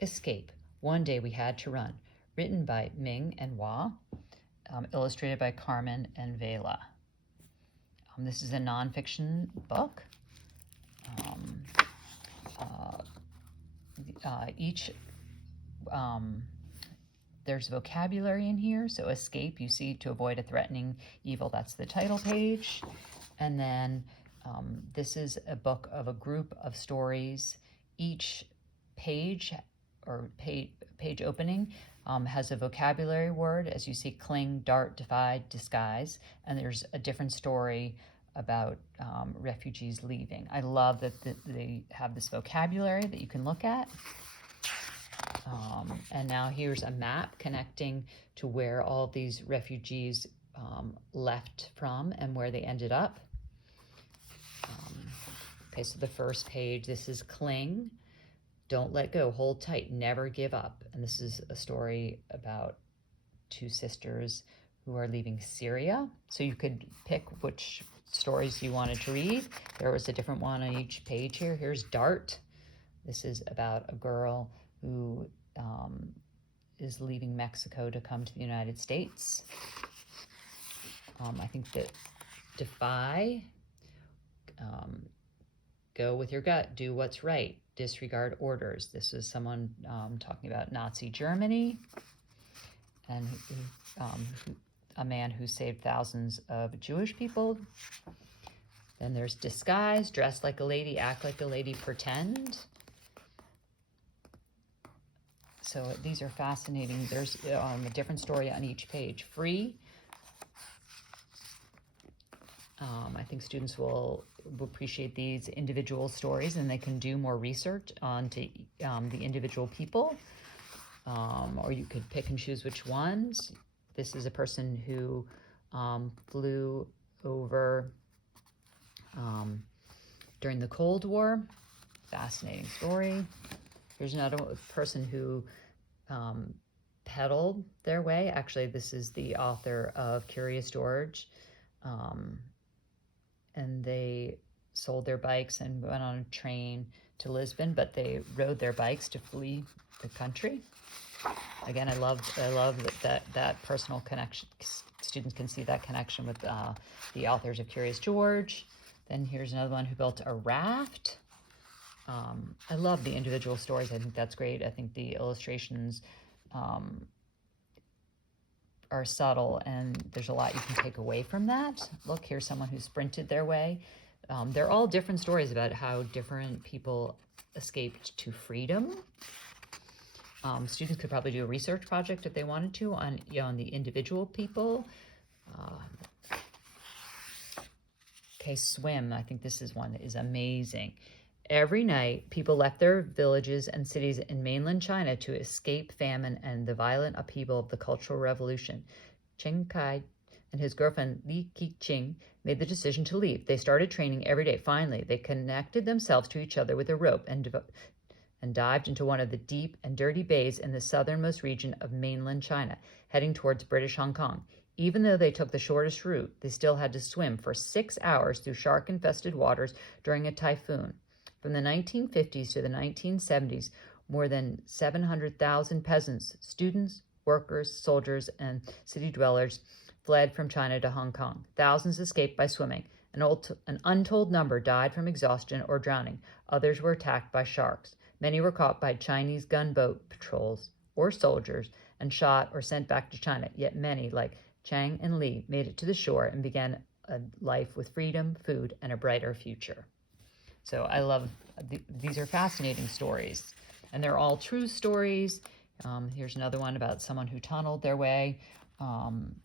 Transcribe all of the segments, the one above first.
Escape. One Day We Had to Run. Written by Ming and Hua. Illustrated by Carmen and Vela. This is a nonfiction book. There's vocabulary in here. So escape, you see, to avoid a threatening evil. That's the title page. And then this is a book of a group of stories. Each page or page opening has a vocabulary word, as you see: cling, dart, defy, disguise, and there's a different story about refugees leaving. I love that they have this vocabulary that you can look at. And now here's a map connecting to where all of these refugees left from and where they ended up. Okay, so the first page, this is cling. Don't let go, hold tight, never give up. And this is a story about two sisters who are leaving Syria. So you could pick which stories you wanted to read. There was a different one on each page here. Here's Dart. This is about a girl who is leaving Mexico to come to the United States. I think that Defy, go with your gut, do what's right, disregard orders. This is someone talking about Nazi Germany, and a man who saved thousands of Jewish people. Then there's Disguise, dress like a lady, act like a lady, pretend. So these are fascinating. There's a different story on each page. Free. I think students will appreciate these individual stories, and they can do more research on the individual people. Or you could pick and choose which ones. This is a person who flew over during the Cold War. Fascinating story. Here's another person who peddled their way. Actually, this is the author of Curious George. And they sold their bikes and went on a train to Lisbon, but they rode their bikes to flee the country. Again, I love that personal connection. Students can see that connection with the authors of Curious George. Then here's another one who built a raft. I love the individual stories. I think that's great. I think the illustrations are subtle, and there's a lot you can take away from that. Look, here's someone who sprinted their way. They're all different stories about how different people escaped to freedom. Students could probably do a research project if they wanted to on the individual people. Okay, Swim. I think this is one that is amazing. Every night, people left their villages and cities in mainland China to escape famine and the violent upheaval of the Cultural Revolution. Chen Kai and his girlfriend Li Keqing made the decision to leave. They started training every day. Finally, they connected themselves to each other with a rope and dived into one of the deep and dirty bays in the southernmost region of mainland China, heading towards British Hong Kong. Even though they took the shortest route, they still had to swim for 6 hours through shark-infested waters during a typhoon. From the 1950s to the 1970s, more than 700,000 peasants, students, workers, soldiers, and city dwellers fled from China to Hong Kong. Thousands escaped by swimming. An untold number died from exhaustion or drowning. Others were attacked by sharks. Many were caught by Chinese gunboat patrols or soldiers and shot or sent back to China. Yet many, like Chang and Li, made it to the shore and began a life with freedom, food, and a brighter future. So I love, these are fascinating stories, and they're all true stories. Here's another one about someone who tunneled their way from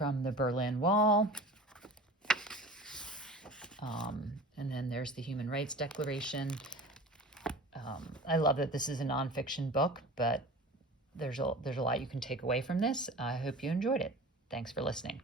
the Berlin Wall. And then there's the Human Rights Declaration. I love that this is a nonfiction book, but there's a lot you can take away from this. I hope you enjoyed it. Thanks for listening.